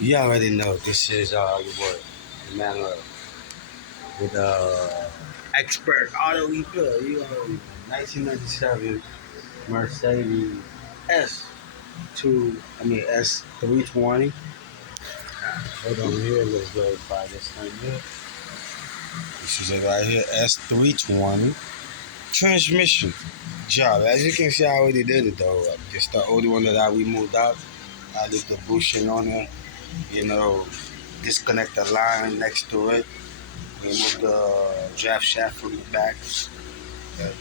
You already know this is your boy Emmanuel with expert auto repair. You know, 1997 Mercedes S320. Hold on here, let's verify this thing here. This is it right here, S320 transmission job. As you can see, I already did it though. This the only one that I removed out. I did the bushing on it. You know, disconnect the line next to it. Remove the draft shaft from the back.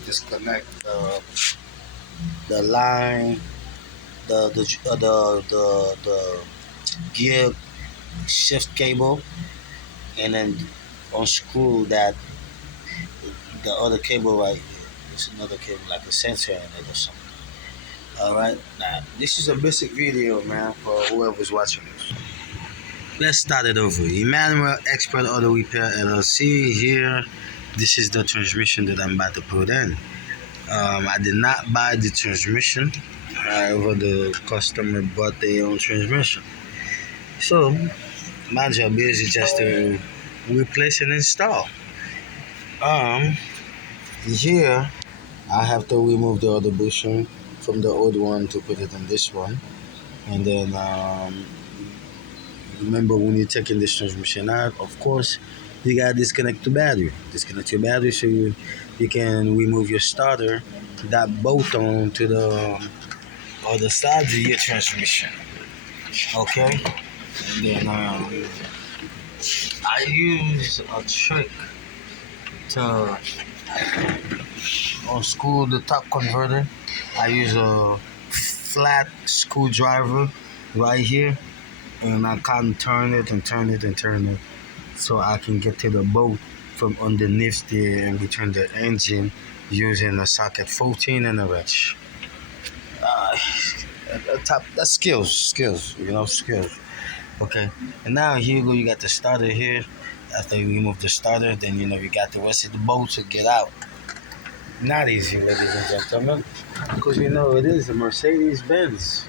Disconnect the line, the gear shift cable, and then unscrew that the other cable right here. There's another cable like a sensor in it or something. All right. Now this is a basic video, man, for whoever's watching this. Let's start it over. Emmanuel Expert Auto Repair LLC here. This is the transmission that I'm about to put in. I did not buy the transmission. However, the customer bought their own transmission. So, my job is just to replace and install. Here, I have to remove the other bushing from the old one to put it in this one. And then, remember when you're taking this transmission out, of course, you gotta disconnect the battery. Disconnect your battery so you can remove your starter, that bolt on to the other side of your transmission. Okay? And then I use a trick to unscrew the top converter. I use a flat screwdriver right here, and I can turn it and turn it and turn it so I can get to the bolt from underneath there and return the engine using a socket 14 and a wrench. That's skills, skills. Okay, and now here you go, you got the starter here. After you remove the starter, then you got the rest of the bolt to get out. Not easy, ladies and gentlemen, because it is a Mercedes Benz.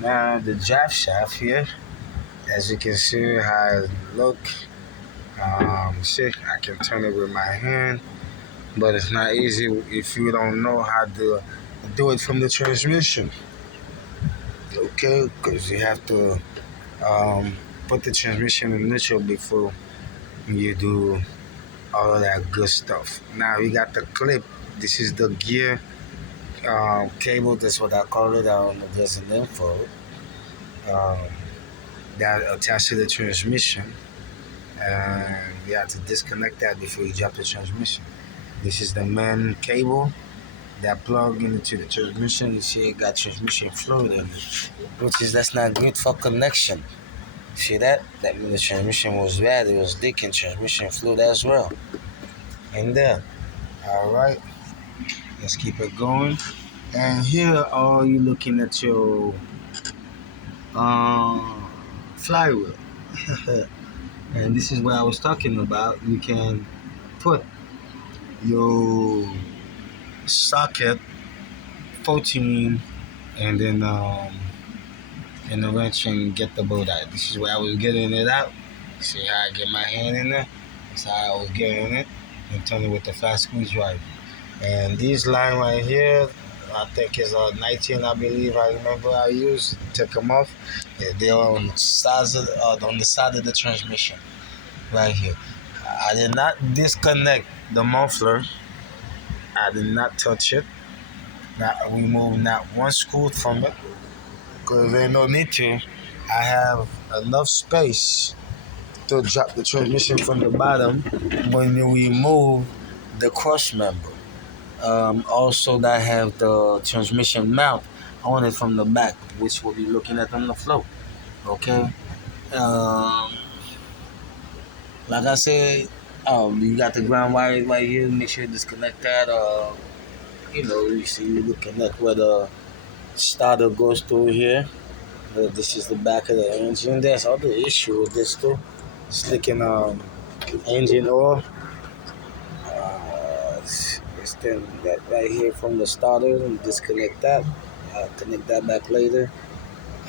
Now the draft shaft here, as you can see how it look. See, I can turn it with my hand, but it's not easy if you don't know how to do it from the transmission. Okay, because you have to put the transmission in neutral before you do all of that good stuff. Now we got the clip. This is the gear cable. That's what I call it. I don't know if there's a name for it. Um, that attached to the transmission. And you have to disconnect that before you drop the transmission. This is the main cable that plug into the transmission. You see it got transmission fluid in it, that's not good for connection. See that? That means the transmission was bad. It was leaking transmission fluid as well. And there. Alright. Let's keep it going. And here are you looking at your flywheel. And this is what I was talking about. You can put your socket 14 and then in the wrench and get the bolt out. This is where I was getting it out. See how I get my hand in there? That's how I was getting it. And turn it with the fast screwdriver. And this line right here, I think is a 19, I believe. I remember I used. Took them off. Yeah, they're on the side of the transmission, right here. I did not disconnect the muffler. I did not touch it. Not remove not one screw from it, because there's no need to. I have enough space to drop the transmission from the bottom when you remove the cross member. Also, that have the transmission mount on it from the back, which we'll be looking at on the floor. Okay. Like I said, you got the ground wire right here. Make sure you disconnect that. You see, you connect where the starter goes through here. This is the back of the engine. There's other issue with this too. It's leaking engine oil. Extend that right here from the starter and disconnect that. Connect that back later.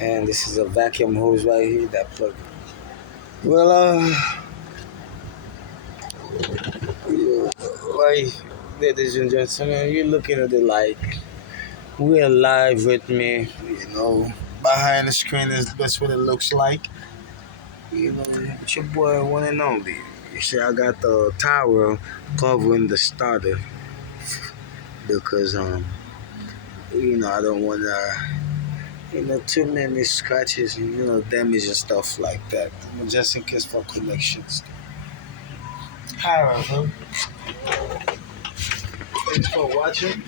And this is a vacuum hose right here that plug. Well, like, ladies and gentlemen, you're looking at it like we're live with me. Behind the screen is that's what it looks like. It's your boy, one and only. You see, I got the towel covering the starter because I don't want too many scratches and damage and stuff like that. Just in case for connections. However, thanks for watching.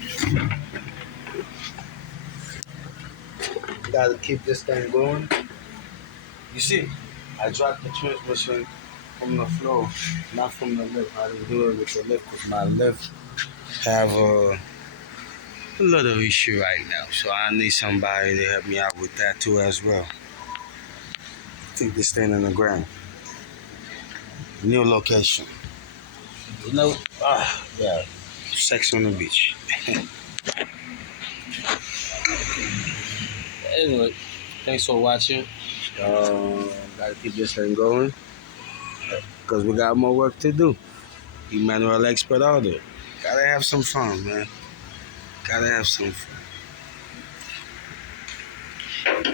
Gotta keep this thing going. You see, I dropped the transmission from the floor, not from the lift. I didn't do it with the lift because my lift have a little issue right now. So I need somebody to help me out with that too as well. I think this thing on the ground. New location. Yeah, sex on the beach. Anyway, thanks for watching. Gotta keep this thing going because we got more work to do. Emmanuel Expert Auto. Gotta have some fun, man. Gotta have some fun.